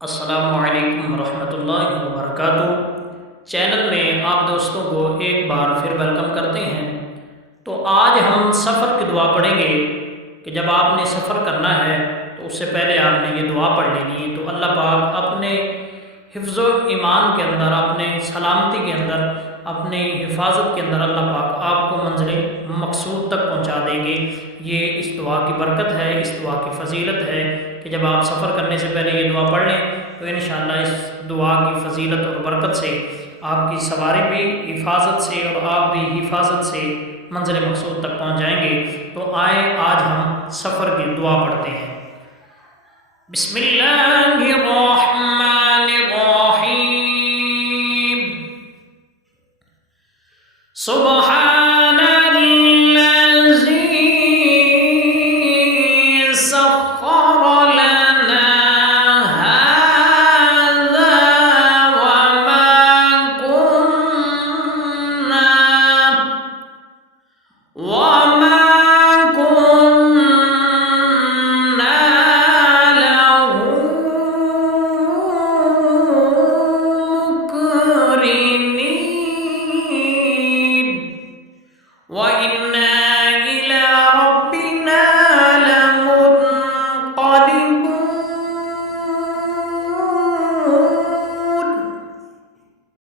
السلام علیکم ورحمۃ اللہ وبرکاتہ۔ چینل میں آپ دوستوں کو ایک بار پھر ویلکم کرتے ہیں۔ تو آج ہم سفر کی دعا پڑھیں گے کہ جب آپ نے سفر کرنا ہے تو اس سے پہلے آپ نے یہ دعا پڑھ لینی ہے، تو اللہ پاک اپنے حفظ و ایمان کے اندر، اپنے سلامتی کے اندر، اپنے حفاظت کے اندر اللہ پاک آپ کو منزل مقصود تک پہنچا دیں گے۔ یہ اس دعا کی برکت ہے، اس دعا کی فضیلت ہے کہ جب آپ سفر کرنے سے پہلے یہ دعا پڑھ لیں تو انشاءاللہ اس دعا کی فضیلت اور برکت سے آپ کی سواری بھی حفاظت سے اور آپ بھی حفاظت سے منزل مقصود تک پہنچ جائیں گے۔ تو آئیں آج ہم سفر کی دعا پڑھتے ہیں۔ بسم اللہ الرحمن الرحیم۔ سبحان الذی سخر لنا هذا وما كنا